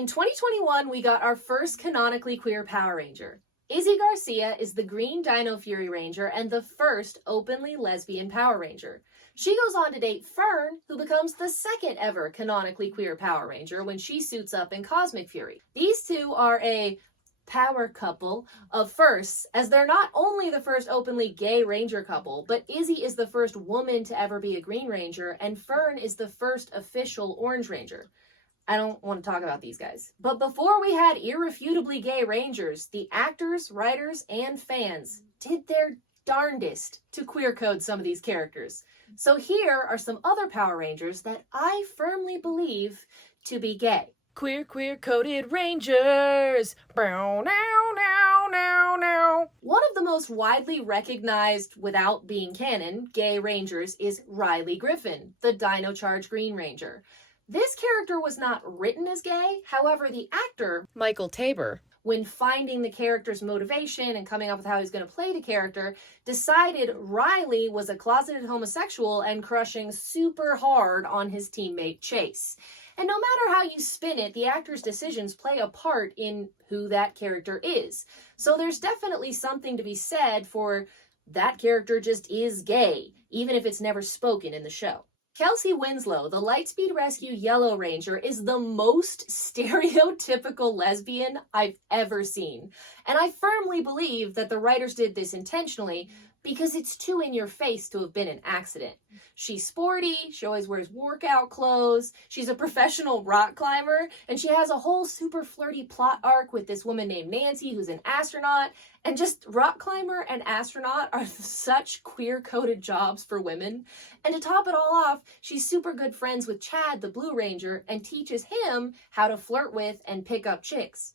In 2021, we got our first canonically queer Power Ranger. Izzy Garcia is the Green Dino Fury Ranger and the first openly lesbian Power Ranger. She goes on to date Fern, who becomes the second ever canonically queer Power Ranger when she suits up in Cosmic Fury. These two are a power couple of firsts, as they're not only the first openly gay Ranger couple, but Izzy is the first woman to ever be a Green Ranger, and Fern is the first official Orange Ranger. I don't want to talk about these guys. But before we had irrefutably gay Rangers, the actors, writers, and fans did their darndest to queer code some of these characters. So here are some other Power Rangers that I firmly believe to be gay. Queer coded Rangers. Bow, now, now, now, now. One of the most widely recognized, without being canon, gay Rangers is Riley Griffin, the Dino Charge Green Ranger. This character was not written as gay, however, the actor, Michael Tabor, when finding the character's motivation and coming up with how he's going to play the character, decided Riley was a closeted homosexual and crushing super hard on his teammate Chase. And no matter how you spin it, the actor's decisions play a part in who that character is. So there's definitely something to be said for that character just is gay, even if it's never spoken in the show. Kelsey Winslow, the Lightspeed Rescue Yellow Ranger, is the most stereotypical lesbian I've ever seen. And I firmly believe that the writers did this intentionally because it's too in your face to have been an accident. She's sporty, she always wears workout clothes, she's a professional rock climber, and she has a whole super flirty plot arc with this woman named Nancy who's an astronaut. And just rock climber and astronaut are such queer-coded jobs for women. And to top it all off, she's super good friends with Chad, the Blue Ranger, and teaches him how to flirt with and pick up chicks.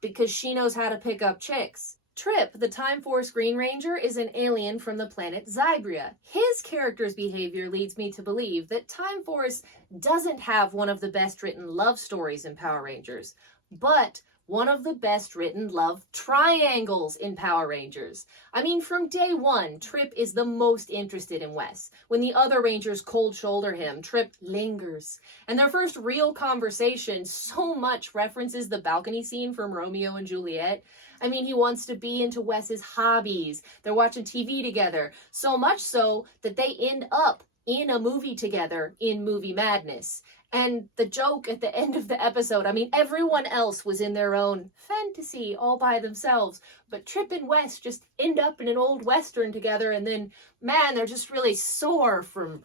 Because she knows how to pick up chicks. Tripp, the Time Force Green Ranger, is an alien from the planet Zybria. His character's behavior leads me to believe that Time Force doesn't have one of the best written love stories in Power Rangers, but one of the best written love triangles in Power Rangers. I mean, from day one, Tripp is the most interested in Wes. When the other Rangers cold shoulder him, Tripp lingers. And their first real conversation so much references the balcony scene from Romeo and Juliet. I mean, he wants to be into Wes's hobbies. They're watching TV together. So much so that they end up in a movie together in Movie Madness. And the joke at the end of the episode, I mean, everyone else was in their own fantasy all by themselves, but Tripp and Wes just end up in an old Western together, and then, man, they're just really sore from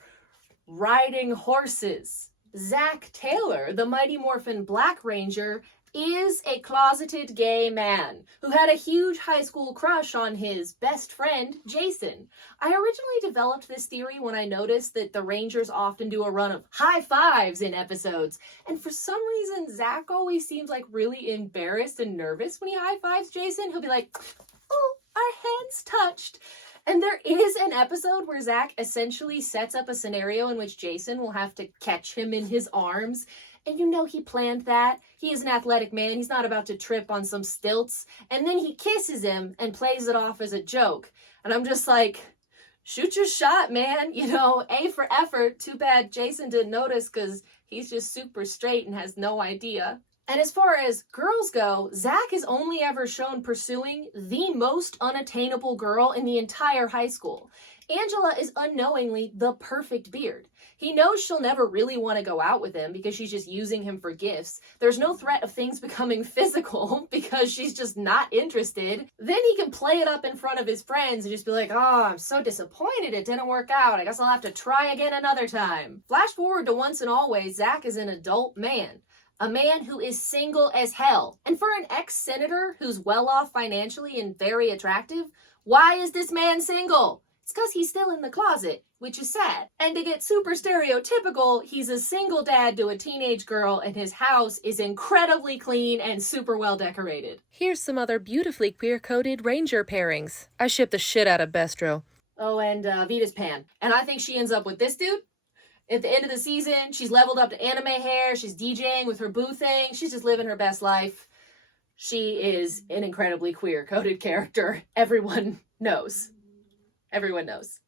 riding horses. Zack Taylor, the Mighty Morphin Black Ranger, is a closeted gay man who had a huge high school crush on his best friend, Jason. I originally developed this theory when I noticed that the Rangers often do a run of high fives in episodes, and for some reason, Zack always seems like really embarrassed and nervous when he high fives Jason. He'll be like, oh, our hands touched. And there is an episode where Zack essentially sets up a scenario in which Jason will have to catch him in his arms. And you know he planned that. He is an athletic man. He's not about to trip on some stilts. And then he kisses him and plays it off as a joke. And I'm just like, shoot your shot, man. You know, A for effort. Too bad Jason didn't notice because he's just super straight and has no idea. And as far as girls go, Zack is only ever shown pursuing the most unattainable girl in the entire high school. Angela is unknowingly the perfect beard. He knows she'll never really want to go out with him because she's just using him for gifts. There's no threat of things becoming physical because she's just not interested. Then he can play it up in front of his friends and just be like, oh, I'm so disappointed it didn't work out. I guess I'll have to try again another time. Flash forward to once and always, Zack is an adult man. A man who is single as hell. And for an ex-senator who's well off financially and very attractive, why is this man single? It's because he's still in the closet, which is sad. And to get super stereotypical, he's a single dad to a teenage girl and his house is incredibly clean and super well decorated. Here's some other beautifully queer-coded Ranger pairings. I ship the shit out of Bestro. Oh, and Vita's Pan. And I think she ends up with this dude. At the end of the season, she's leveled up to anime hair. She's DJing with her boo thing. She's just living her best life. She is an incredibly queer-coded character. Everyone knows. Everyone knows.